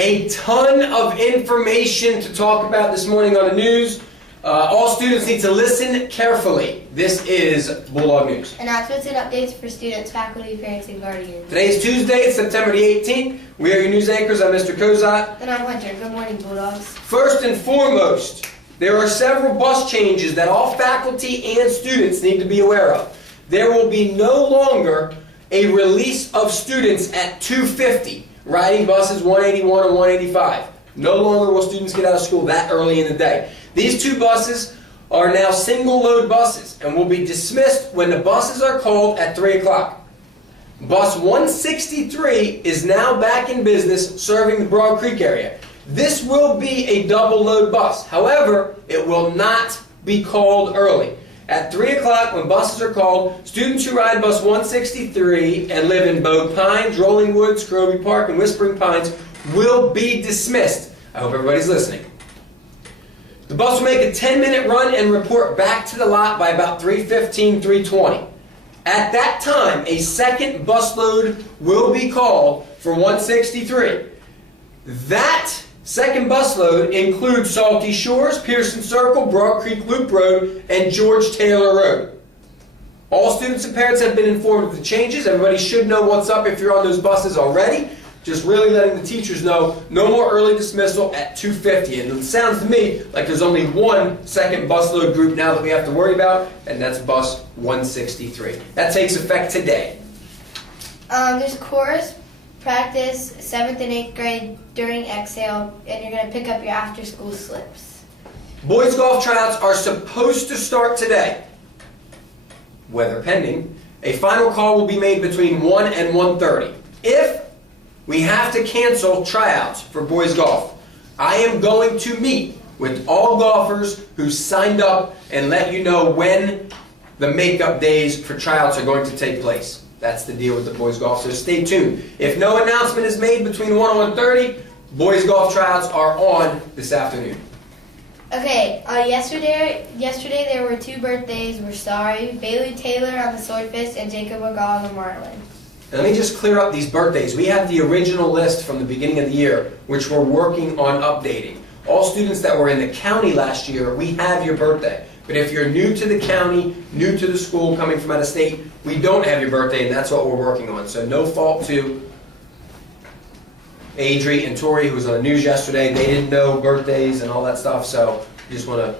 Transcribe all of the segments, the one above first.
A ton of information to talk about this morning on the news. All students need to listen carefully. This is Bulldog News. Announcements and updates for students, faculty, parents, and guardians. Today is Tuesday, it's September the 18th. We are your news anchors. I'm Mr. Kozat. And I'm Hunter. Good morning, Bulldogs. First and foremost, there are several bus changes that all faculty and students need to be aware of. There will be no longer a release of students at 2:50, riding buses 181 and 185. No longer will students get out of school that early in the day. These two buses are now single-load buses and will be dismissed when the buses are called at 3 o'clock. Bus 163 is now back in business serving the Broad Creek area. This will be a double-load bus. However, it will not be called early. At 3 o'clock, when buses are called, students who ride bus 163 and live in Bow Pines, Rolling Woods, Scroby Park, and Whispering Pines will be dismissed. I hope everybody's listening. The bus will make a 10-minute run and report back to the lot by about 3:15, 3:20. At that time, a second busload will be called for 163. That second busload includes Salty Shores, Pearson Circle, Broad Creek Loop Road, and George Taylor Road. All students and parents have been informed of the changes. Everybody should know what's up if you're on those buses already. Just really letting the teachers know, no more early dismissal at 2:50. And it sounds to me like there's only one second busload group now that we have to worry about, and that's bus 163. That takes effect today. There's chorus practice 7th and 8th grade during exhale, and you're going to pick up your after-school slips. Boys golf tryouts are supposed to start today. Weather pending. A final call will be made between 1 and 1:30. If we have to cancel tryouts for boys golf, I am going to meet with all golfers who signed up and let you know when the makeup days for tryouts are going to take place. That's the deal with the boys golf, so stay tuned. If no announcement is made between 1 and 1:30, boys golf tryouts are on this afternoon. Okay, yesterday there were two birthdays. We're sorry. Bailey Taylor on the Swordfish and Jacob McGaw on the Marlin. Let me just clear up these birthdays. We have the original list from the beginning of the year, which we're working on updating. All students that were in the county last year, we have your birthday. But if you're new to the county, new to the school, coming from out of state, we don't have your birthday, and that's what we're working on. So no fault to Adri and Tori, who was on the news yesterday. They didn't know birthdays and all that stuff, so we just want to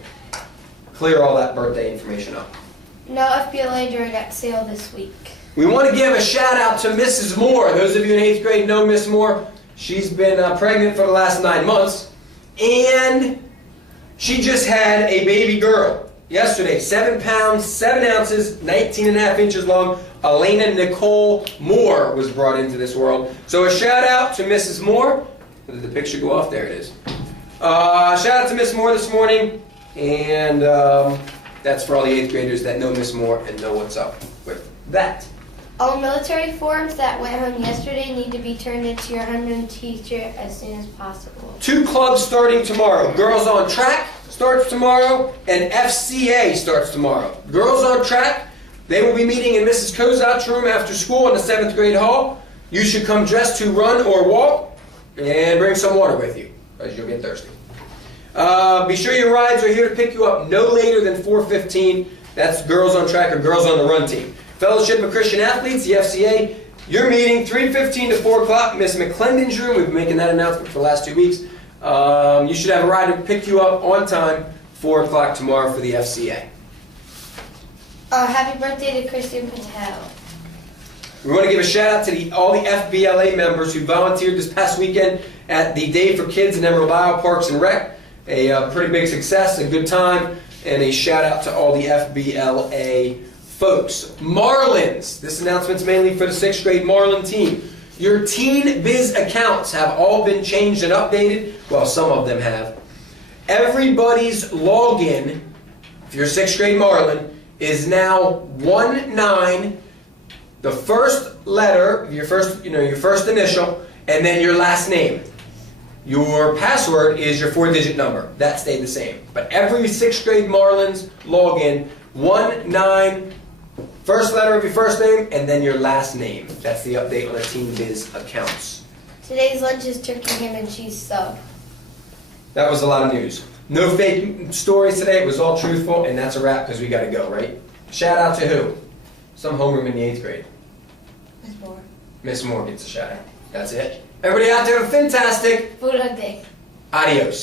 clear all that birthday information up. No FBLA during exhale this week. We want to give a shout out to Mrs. Moore. Those of you in 8th grade know Miss Moore. She's been pregnant for the last 9 months, and she just had a baby girl yesterday. 7 pounds, 7 ounces, 19 and a half inches long. Elena Nicole Moore was brought into this world. So a shout out to Mrs. Moore. Did the picture go off? There it is. Shout out to Miss Moore this morning, and that's for all the 8th graders that know Miss Moore and know what's up with that. All military forms that went home yesterday need to be turned into your homeroom teacher as soon as possible. 2 clubs starting tomorrow. Girls on Track starts tomorrow, and FCA starts tomorrow. Girls on Track, they will be meeting in Mrs. Kozat's room after school in the 7th grade hall. You should come dressed to run or walk, and bring some water with you, because you'll get thirsty. Be sure your rides are here to pick you up no later than 4:15. That's Girls on Track or Girls on the Run team. Fellowship of Christian Athletes, the FCA, your meeting 3:15 to 4 o'clock, Miss McClendon's room. We've been making that announcement for the last 2 weeks. You should have a rider to pick you up on time, 4 o'clock tomorrow for the FCA. Happy birthday to Christian Patel. We want to give a shout out to all the FBLA members who volunteered this past weekend at the Day for Kids in Emerald Isle Parks and Rec. A pretty big success, a good time, and a shout out to all the FBLA folks. Marlins. This announcement's mainly for the 6th grade Marlin team. Your Teen Biz accounts have all been changed and updated. Well, some of them have. Everybody's login, if you're 6th grade Marlin, is now 19, the first letter, your first initial, and then your last name. Your password is your 4-digit number. That stayed the same. But every 6th grade Marlins login, 19, first letter of your first name, and then your last name. That's the update on the Teen Biz accounts. Today's lunch is turkey, ham, and cheese sub. That was a lot of news. No fake stories today. It was all truthful, and that's a wrap because we got to go, right? Shout out to who? Some homeroom in the 8th grade. Miss Moore. Miss Moore gets a shout out. That's it. Everybody out there, fantastic. Food Hug Day. Adios.